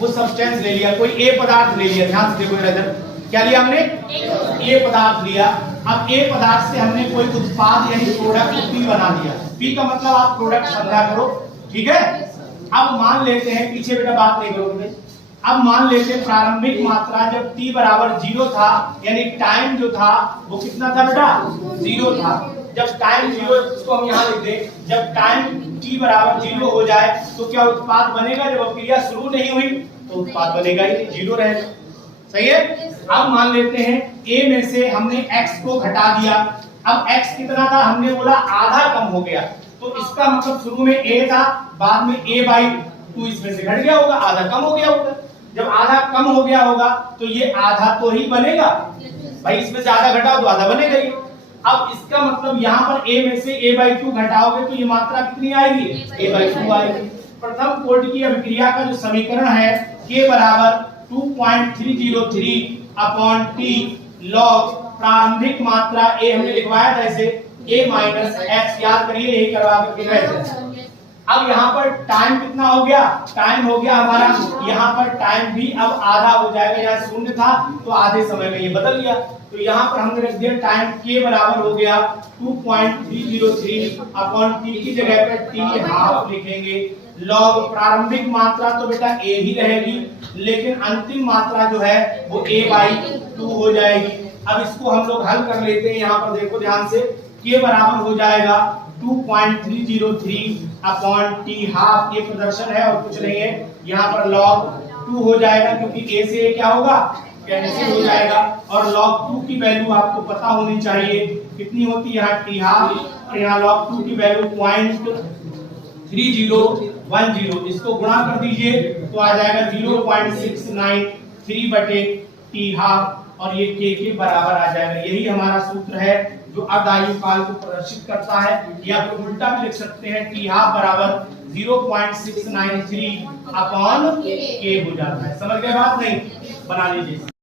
वो सब्सटेंस ले लिया, कोई ए पदार्थ ले लिया, ध्यान से देखो इधर, क्या लिया हमने? ए पदार्थ लिया। अब ए पदार्थ से हमने कोई उत्पाद यानी प्रोडक्ट पी बना दिया। पी का मतलब आप प्रोडक्ट समझा करो, ठीक है। अब मान लेते हैं, पीछे बेटा बात नहीं करोगे, अब मान लेते हैं प्रारंभिक मात्रा जब t बराबर 0 था, यानी टाइम जो था वो कितना था बेटा? 0 था। जब टाइम 0, इसको हम यहाँ लिख दें, जब टाइम t बराबर 0 हो जाए तो क्या उत्पाद बनेगा? जब अभिक्रिया शुरू नहीं हुई तो उत्पाद बनेगा ही, 0 रहेगा। सही है। अब मान लेते हैं a में से हमने x को घटा दिया। अब x कितना था? हमने बोला आधा कम हो गया, तो इसका मतलब शुरू में a था, बाद में a/2 इसमें से घट गया होगा, आधा कम हो गया होगा। जब आधा कम हो गया होगा तो ये आधा तो ही बनेगा भाई, इसमें से आधा घटाओ तो आधा बनेगा ही। अब इसका मतलब यहाँ पर a में से a/2 घटाओगे तो ये मात्रा कितनी आएगी? a/2 आएगी। प्रथम कोटि की अभिक्रिया का जो समीकरण है k बराबर 2.303 अपॉन t log प्रारंभिक मात्रा a हमने लिखवाया था इसे a माइनस x, याद करिए यही करवा करके गए थे। अब यहाँ पर टाइम कितना हो गया? टाइम हो गया हमारा, यहाँ पर टाइम भी अब आधा हो जाएगा, यहाँ शून्य था तो आधे समय में ये बदल गया, तो यहाँ पर हमने रख दिया टाइम k बराबर हो गया 2.303 अपॉन t की जगह पर t हाफ लिखेंगे। लॉग प्रारंभिक मात्रा तो बेटा a ही रहेगी, लेकिन अंतिम मात्रा जो है वो a/2 हो जाएगी। अब इसको हम लोग हल कर लेते हैं। यहाँ पर देखो ध्यान से, k बराबर हो जाएगा 2.303 अपॉन t हाफ, ये प्रदर्शन है और कुछ नहीं है। यहाँ पर log 2 हो जाएगा क्योंकि a से क्या होगा? कैंसिल हो जाएगा। और log 2 की वैल्यू आपको पता होनी चाहिए कितनी होती है? यहाँ t हाफ, और यहाँ log 2 की वैल्यू 0.3010। इसको गुणा कर दीजिए तो आ जाएगा 0.693 बटे t हाफ, और ये k के बराबर आ जाएगा। यही हमारा सूत्र है जो अर्धायु काल को प्रदर्शित करता है, या फिर उल्टा भी लिख सकते हैं, t हाफ बराबर 0.693 अपॉन k हो जाता है। समझ गए बात? नहीं बना लीजिए।